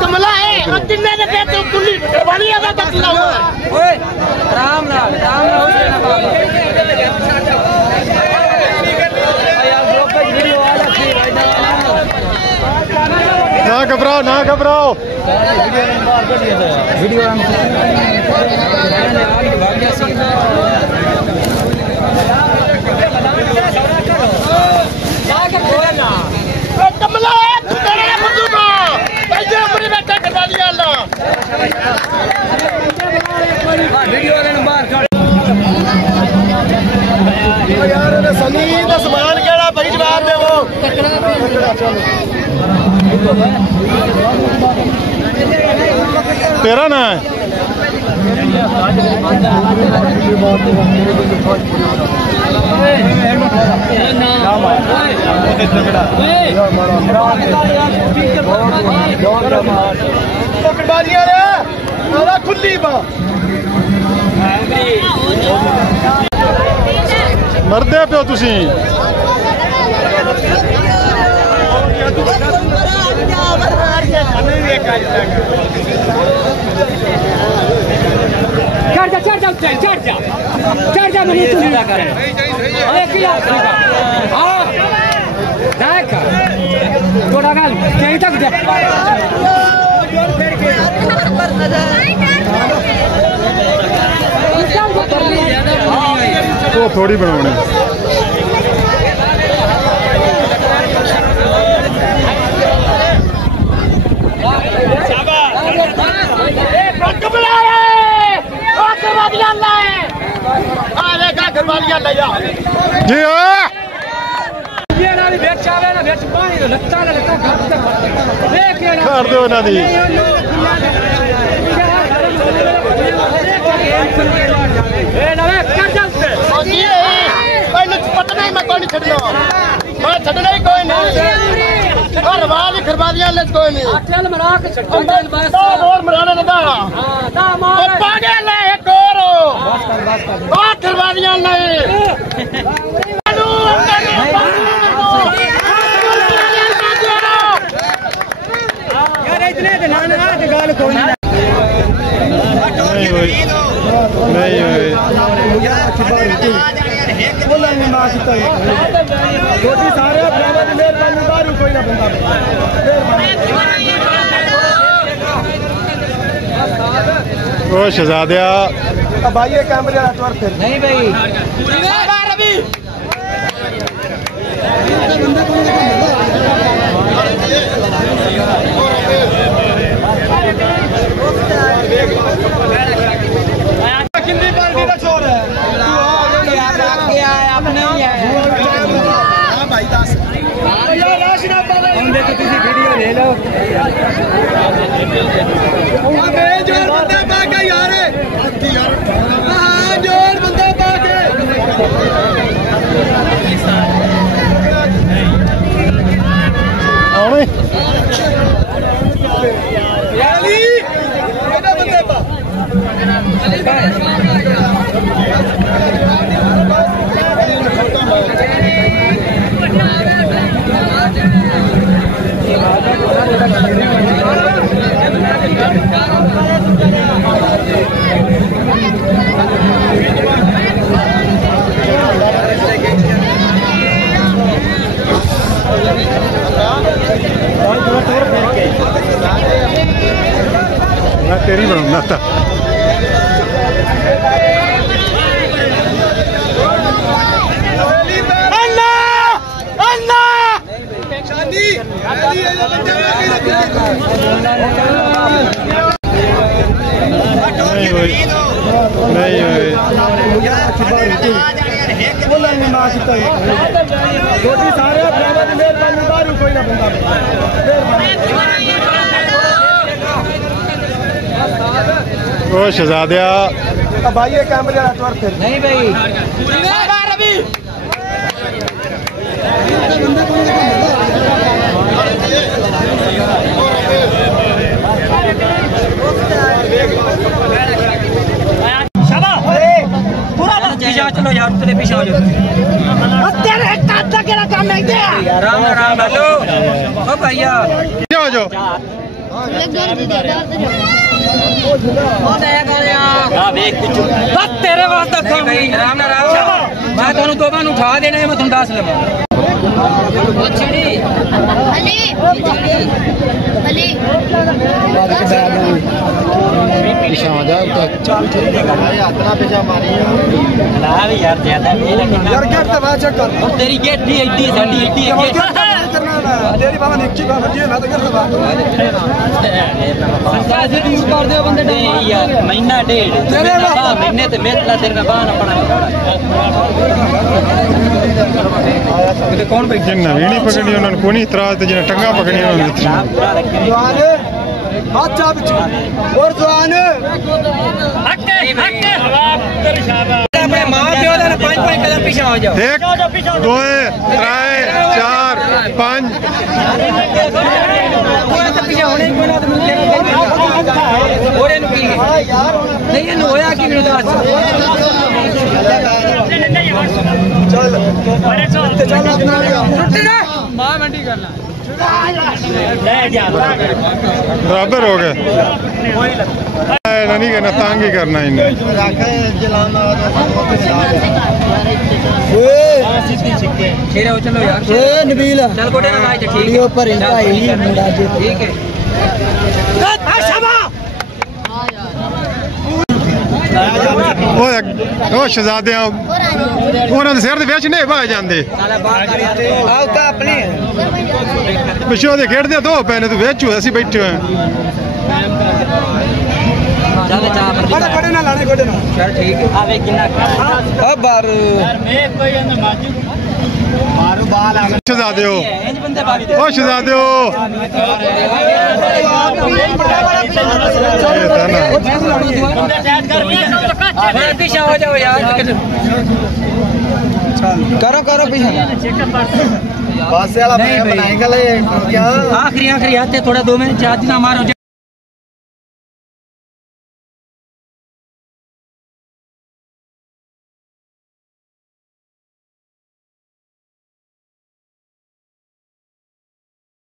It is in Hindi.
कमला है किन्ने दे पे तो कुल्ली वाली आदा तकला हुआ ओए राम राम ना घबराओ ना घबराओ वीडियो कमला है तू तेरे मुझे को पैसे अपनी बैठा करवा दिया अल्लाह वीडियो वाले ने बाहर काट यार ने सनी दा सामान केड़ा भाई जवाब देवो तेरा ना है खुली मरदे पे तुसी चढ़ जा मैंने तू लीला कर अरे किया हां देख थोड़ा गाल कहीं तक जा तो थोड़ी बनाने जी कर दो ना दी पता नहीं मैं कोई नहीं छड़ना मैं छड़ना ही कोई नहीं रवाज ही करवा दिया कोई नहीं और मराना लगा पागे ले एक और करवा दिया नहीं यार इतने गाल कोई नहीं ओ शहजादिया भाई ये कैमरे फिर नहीं भाई कितनी पार्टी का छोर है वीडियो ले लो जोर बंदे पाके यार जोर बंदे पाके मैं तेरी बनाऊंगा था ओ शहजादिया भाई ये कैमरे फिर नहीं भाई चलो यार तेरे पीछे आ जाओ तेरे काम है राम राम हेलो ओ भैया क्या हो जाओ बस तेरे वास्ते राम राम मैं तुहानू दोवां नू उठा देना मैं तुहानू दस लवां पिछा आ जा चल यात्रा पिछा मारी यार ज्यादा यार गेट तो बात कर तेरी गेट भी एडी साडी एडी तेरी बाबा निक्की बाबा जी ना तो कर बात पैसे यूज कर दे बंदे यार महीना डेढ़ तेरे महीने ते मेरा तेरे में बाण अपना कौन भाई जिन्ना वीणी पकड़ी उन्होंने कोनी इतराज ते जिन्ना टंगा पकड़ी उन्होंने जवान बादशाह बिच और जवान अपने मां प्यो दा 5-5 कदम पीछे आ जाओ 1 2 3 4 5 पीछे होने कोई ना तो और इनु की नहीं इनु होया कि मेरे दास चल चल अपना मां मंडी करना बराबर हो गए नहीं करना तंग ही करना इन्हें चलो यार नबील चल गोटे ना भाई ठीक वीडियो पर ठीक है ਉਹ ਸ਼ਹਜ਼ਾਦਿਆਂ ਉਹਨਾਂ ਦੇ ਸਿਰ ਦੇ ਵਿੱਚ ਨਹੀਂ ਪਾ ਜਾਂਦੇ ਪਿੱਛੋਂ ਦੇ ਖੇਡਦੇ ਦੋ ਪੈਨੇ ਤੂੰ ਵਿੱਚ ਅਸੀਂ ਬੈਠੇ ਹੋਏ गोडे ना लाने गोडे ना चल ठीक है आवे कितना अब बार यार मैं कोई अंदर माजू मारो बाल आ शहजादे हो इंज बंदे बारी ओ शहजादे हो पीछे हो जाओ यार करो करो पीछे पास वाला बनाएगा ले क्या आखिरी आखिरी आते थोड़ा 2 मिनट चार्ज ना मारो